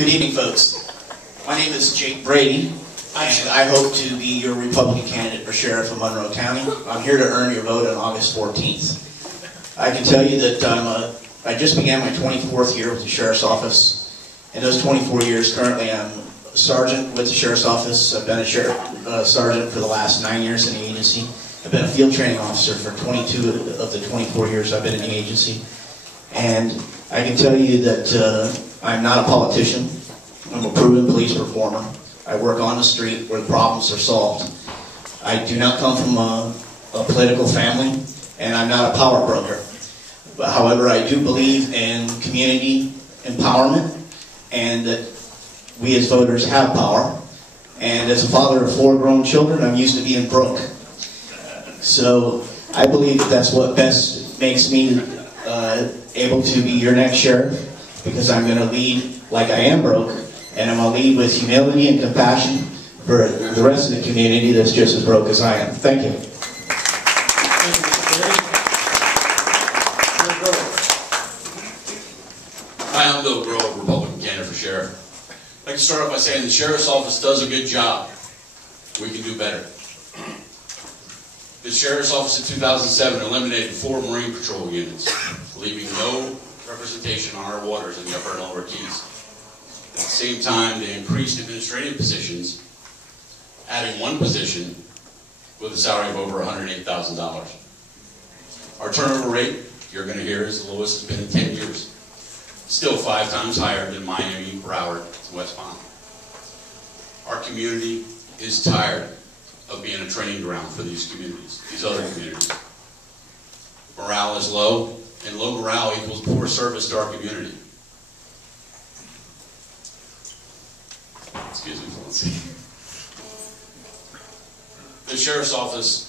Good evening, folks. My name is Jake Brady, and I hope to be your Republican candidate for Sheriff of Monroe County. I'm here to earn your vote on August 14th. I can tell you that I just began my 24th year with the Sheriff's Office. In those 24 years, currently I'm a sergeant with the Sheriff's Office. I've been a sergeant for the last 9 years in the agency. I've been a field training officer for 22 of the 24 years I've been in the agency. And I can tell you that I'm not a politician. I'm a proven police performer. I work on the street where the problems are solved. I do not come from a political family, and I'm not a power broker. But however, I do believe in community empowerment, and that we as voters have power. And as a father of 4 grown children, I'm used to being broke. So I believe that that's what best makes me able to be your next sheriff, because I'm going to lead like I am broke, and I'm going to lead with humility and compassion for the rest of the community that's just as broke as I am. Thank you. Hi, I'm Bill Grove, Republican candidate for sheriff. I'd like to start off by saying the Sheriff's Office does a good job. We can do better. The Sheriff's Office in 2007 eliminated 4 Marine Patrol units, leaving no representation on our waters in the Upper and Lower Keys. At the same time, they increased administrative positions, adding 1 position with a salary of over $108,000. Our turnover rate, you're going to hear, is the lowest it's been in 10 years. Still 5 times higher than Miami, Broward, and West Palm. Our community is tired of being a training ground for these communities, these other communities. Morale is low, and low morale equals poor service to our community. Excuse me for 1 second. The Sheriff's Office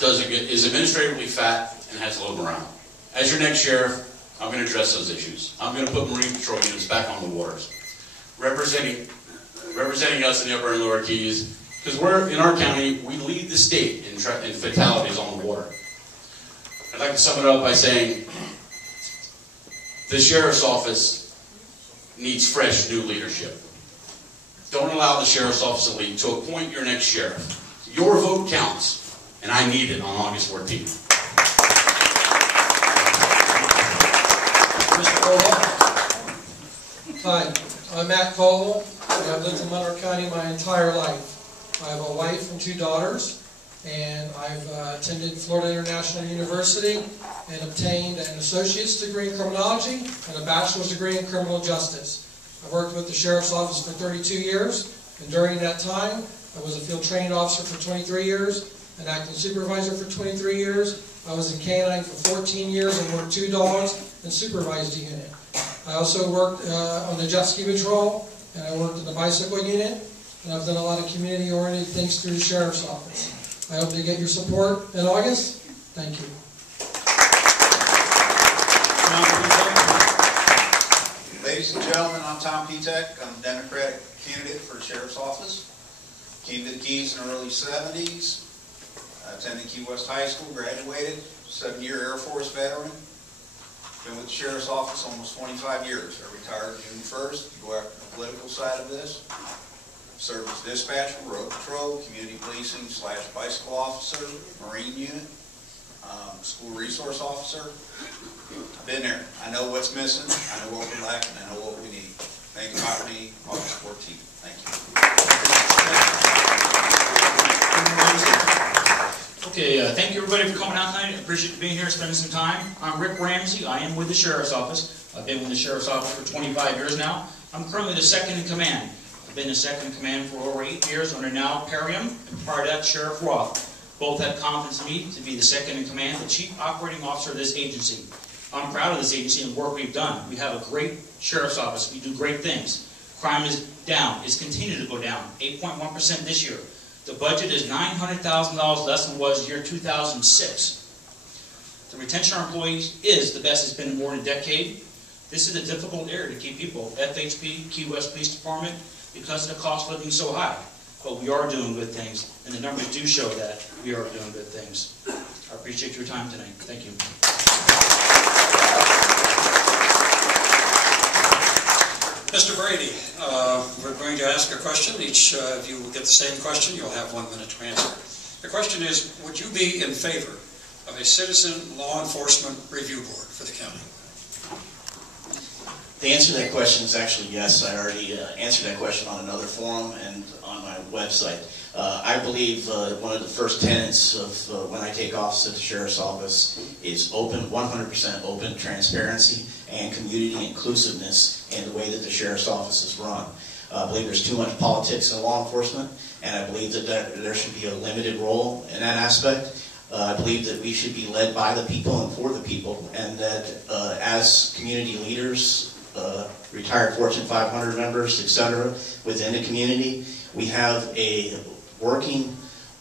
is administratively fat and has low morale. As your next sheriff, I'm going to address those issues. I'm going to put Marine Patrol units back on the waters, representing us in the Upper and Lower Keys, because we're in our county, we lead the state in fatalities on the water. I'd like to sum it up by saying the Sheriff's Office needs fresh new leadership. Don't allow the Sheriff's Office elite to appoint your next sheriff. Your vote counts, and I need it on August 14th. Mr. Colwell. Hi, I'm Matt Colwell. I've lived in Monroe County my entire life. I have a wife and 2 daughters, and I've attended Florida International University and obtained an associate's degree in criminology and a bachelor's degree in criminal justice. I worked with the Sheriff's Office for 32 years, and during that time, I was a field training officer for 23 years, an acting supervisor for 23 years. I was in K-9 for 14 years and worked 2 dogs and supervised a unit. I also worked on the jet ski patrol, and I worked in the bicycle unit, and I've done a lot of community-oriented things through the Sheriff's Office. I hope to get your support in August. Thank you. Ladies and gentlemen, I'm Tom Petek. I'm a Democratic candidate for the Sheriff's Office. Came to the Keys in the early 70s. I attended Key West High School, graduated, 7-year Air Force veteran. Been with the Sheriff's Office almost 25 years. I retired June 1st to go after the political side of this. Served as dispatcher, road patrol, community policing / bicycle officer, Marine unit, school resource officer. I've been there. I know what's missing, I know what we lack, and I know what we need. Thank you for me, August 14th. Thank you. Okay, thank you everybody for coming out tonight. I appreciate you being here, spending some time. I'm Rick Ramsey. I am with the Sheriff's Office. I've been with the Sheriff's Office for 25 years now. I'm currently the 2nd in command. I've been the 2nd in command for over 8 years under now Perriam, and prior to that, Sheriff Roth. Both had confidence in me to be the 2nd in command, the Chief Operating Officer of this agency. I'm proud of this agency and the work we've done. We have a great Sheriff's Office. We do great things. Crime is down. It's continued to go down. 8.1% this year. The budget is $900,000 less than it was year 2006. The retention of our employees is the best it's been in more than a decade. This is a difficult area to keep people. FHP, Key West Police Department, because of the cost of living so high. But we are doing good things, and the numbers do show that we are doing good things. I appreciate your time tonight. Thank you. Mr. Brady, we're going to ask a question. Each of you will get the same question. You'll have 1 minute to answer. The question is, would you be in favor of a citizen law enforcement review board for the county? The answer to that question is actually yes. I already answered that question on another forum and on my website. I believe one of the first tenets of when I take office at the Sheriff's Office is 100% open transparency and community inclusiveness in the way that the Sheriff's Office is run. I believe there's too much politics in law enforcement, and I believe that there should be a limited role in that aspect. I believe that we should be led by the people and for the people, and that as community leaders, retired Fortune 500 members, etc., within the community, we have a working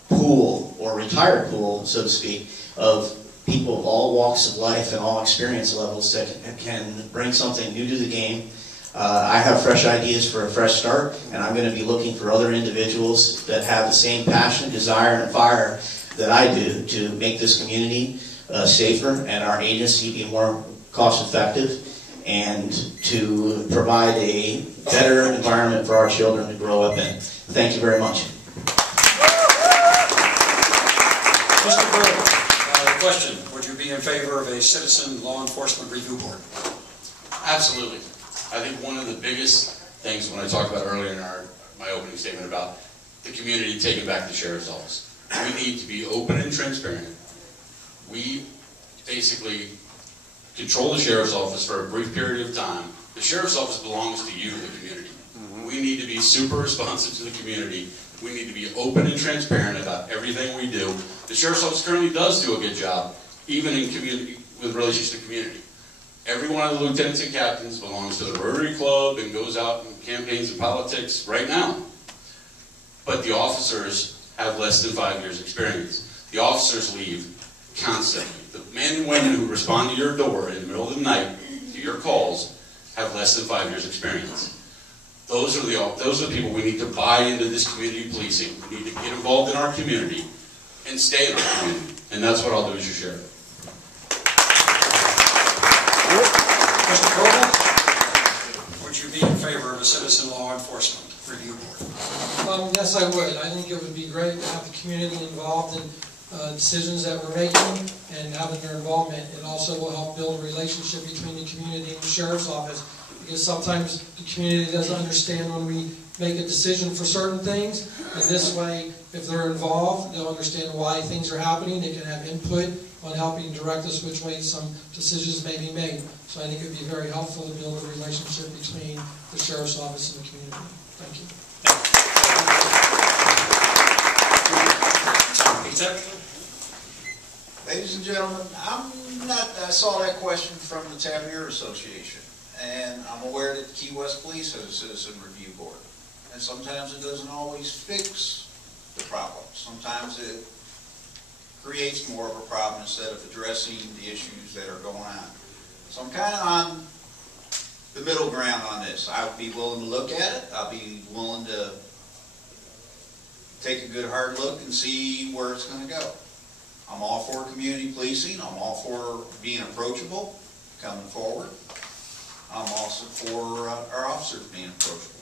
pool, or retired pool, so to speak, of people of all walks of life and all experience levels that can bring something new to the game. I have fresh ideas for a fresh start, and I'm going to be looking for other individuals that have the same passion, desire, and fire that I do to make this community safer and our agency be more cost-effective, and to provide a better environment for our children to grow up in. Thank you very much. Mr. Brady, question, would you be in favor of a citizen law enforcement review board? Absolutely. I think one of the biggest things when I talked about earlier in my opening statement about the community taking back the Sheriff's Office, we need to be open and transparent. We basically control the Sheriff's Office for a brief period of time. The Sheriff's Office belongs to you, the community. We need to be super responsive to the community. We need to be open and transparent about everything we do. The Sheriff's Office currently does do a good job, even in community, with relations to community. Every one of the lieutenants and captains belongs to the Rotary Club and goes out and campaigns in politics right now. But the officers have less than 5 years experience. The officers leave constantly. The men and women who respond to your door in the middle of the night to your calls have less than 5 years experience. Those are the people we need to buy into this community policing. We need to get involved in our community and stay in our community. And that's what I'll do as your sheriff. Mr. Coble, would you be in favor of a citizen law enforcement review board? Yes, I would. I think it would be great to have the community involved in decisions that we're making and having their involvement. It also will help build a relationship between the community and the Sheriff's Office, because sometimes the community doesn't understand when we make a decision for certain things, and this way, if they're involved, they'll understand why things are happening. They can have input on helping direct us which way some decisions may be made. So I think it would be very helpful to build a relationship between the Sheriff's Office and the community. Thank you. Ladies and gentlemen, I saw that question from the Tavernier Association, and I'm aware that Key West Police has a citizen review board. And sometimes it doesn't always fix the problem. Sometimes it creates more of a problem instead of addressing the issues that are going on. So I'm kind of on the middle ground on this. I would be willing to look at it. I'll be willing to take a good hard look and see where it's going to go. I'm all for community policing. I'm all for being approachable, coming forward. I'm also for our officers being approachable.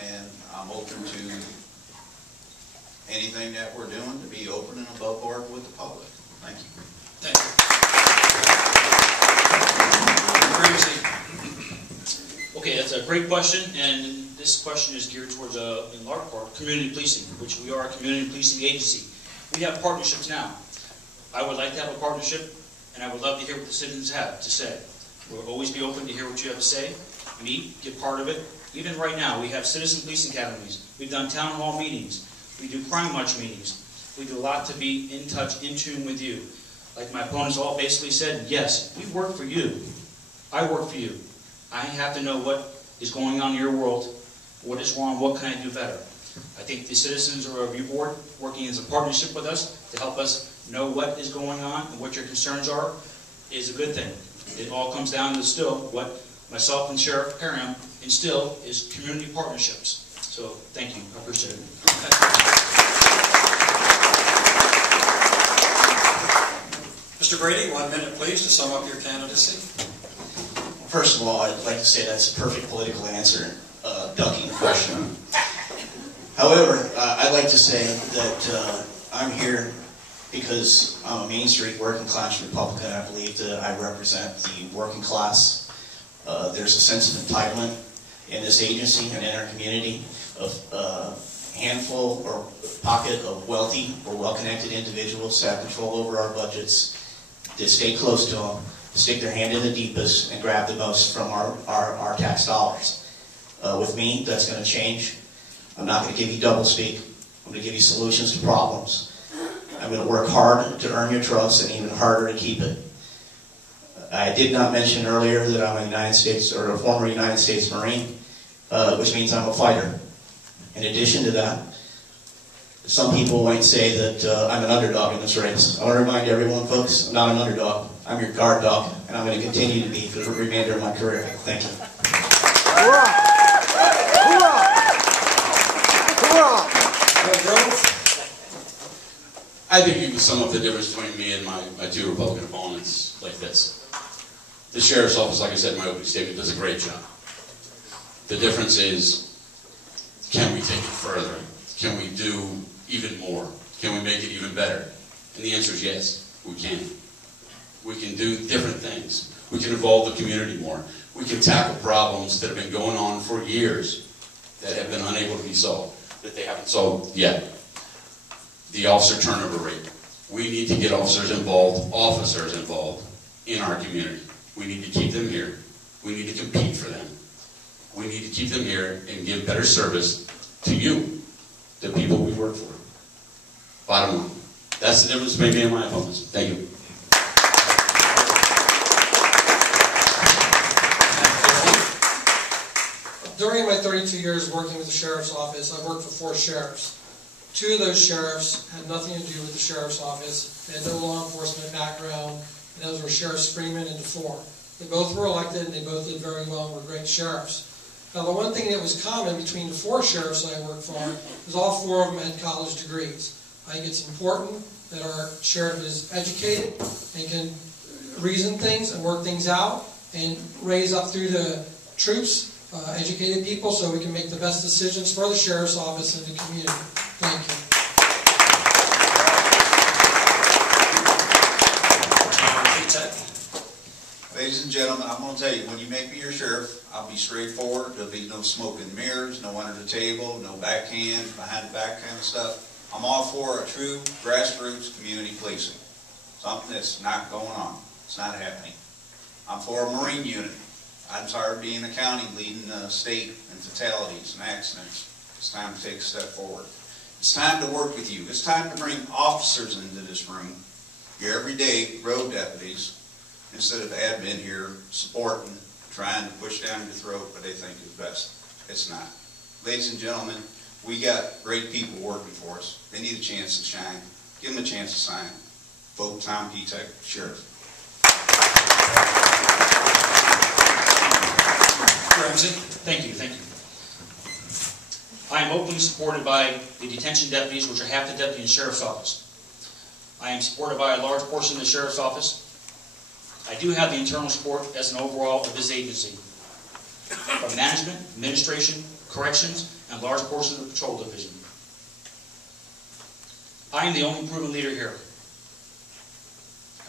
And I'm open to anything that we're doing to be open and above board with the public. Thank you. Thank you. Okay, that's a great question, and this question is geared towards, in large part, community policing, which we are a community policing agency. We have partnerships now. I would like to have a partnership, and I would love to hear what the citizens have to say. We'll always be open to hear what you have to say, meet, get part of it. Even right now, we have citizen police academies. We've done town hall meetings. We do crime watch meetings. We do a lot to be in touch, in tune with you. Like my opponents all basically said, yes, we work for you. I work for you. I have to know what is going on in your world, what is wrong, what can I do better. I think the citizens or review board working as a partnership with us to help us know what is going on and what your concerns are is a good thing. It all comes down to still what myself and Sheriff Karam instill is community partnerships. So thank you, I appreciate it. Mr. Brady, 1 minute please to sum up your candidacy. First of all, I'd like to say that's a perfect political answer, ducking the question. However, I'd like to say that I'm here because I'm a Main Street working class Republican. I believe that I represent the working class. There's a sense of entitlement in this agency and in our community of a handful or pocket of wealthy or well-connected individuals that have control over our budgets, to stay close to them, to stick their hand in the deepest and grab the most from our tax dollars. With me, that's going to change. I'm not going to give you doublespeak. I'm going to give you solutions to problems. I'm going to work hard to earn your trust and even harder to keep it. I did not mention earlier that I'm a United States or a former United States Marine, which means I'm a fighter. In addition to that, some people might say that I'm an underdog in this race. I want to remind everyone, folks, I'm not an underdog. I'm your guard dog, and I'm going to continue to be for the remainder of my career. Thank you. Hoorah! Hoorah! Hoorah! I think you can sum up the difference between me and my two Republican opponents like this. The Sheriff's Office, like I said in my opening statement, does a great job. The difference is, can we take it further? Can we do even more? Can we make it even better? And the answer is yes, we can. We can do different things. We can involve the community more. We can tackle problems that have been going on for years that have been unable to be solved, that they haven't solved yet. The officer turnover rate. We need to get officers involved in our community. We need to keep them here. We need to compete for them. We need to keep them here and give better service to you, the people we work for. Bottom line. That's the difference between me and my opponents. Thank you. During my 32 years working with the Sheriff's Office, I worked for 4 sheriffs. 2 of those sheriffs had nothing to do with the Sheriff's Office. They had no law enforcement background, and those were Sheriffs Freeman and DeFore. They both were elected, and they both did very well and were great sheriffs. Now, the one thing that was common between the 4 sheriffs that I worked for was all 4 of them had college degrees. I think it's important that our sheriff is educated and can reason things and work things out and raise up through the troops educated people so we can make the best decisions for the Sheriff's Office and the community. Thank you. Ladies and gentlemen, I'm going to tell you, when you make me your sheriff, I'll be straightforward. There'll be no smoke and mirrors, no under the table, no backhand, behind the back kind of stuff. I'm all for a true grassroots community policing. Something that's not going on. It's not happening. I'm for a Marine unit. I'm tired of being in the county leading the state in fatalities and accidents. It's time to take a step forward. It's time to work with you. It's time to bring officers into this room, your everyday road deputies, instead of admin here supporting, trying to push down your throat what they think is best. It's not. Ladies and gentlemen, we got great people working for us. They need a chance to shine. Give them a chance to shine. Vote Tom Petek, Sheriff. Ramsey? Thank you, thank you. I am openly supported by the detention deputies, which are half the deputy in the Sheriff's Office. I am supported by a large portion of the Sheriff's Office. I do have the internal support as an overall of this agency, from management, administration, corrections, and a large portion of the patrol division. I am the only proven leader here.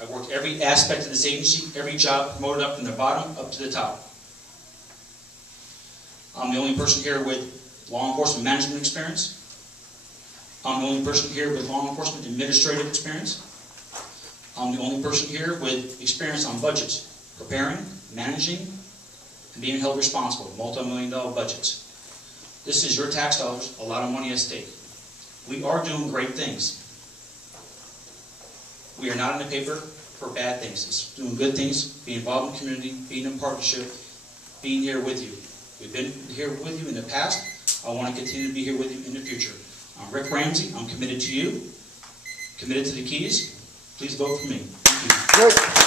I've worked every aspect of this agency, every job promoted up from the bottom up to the top. I'm the only person here with law enforcement management experience. I'm the only person here with law enforcement administrative experience. I'm the only person here with experience on budgets, preparing, managing, and being held responsible for multi-million-dollar budgets. This is your tax dollars, a lot of money at stake. We are doing great things. We are not in the paper for bad things. It's doing good things, being involved in the community, being in partnership, being here with you. We've been here with you in the past. I want to continue to be here with you in the future. I'm Rick Ramsey. I'm committed to you, committed to the Keys. Please vote for me. Thank you.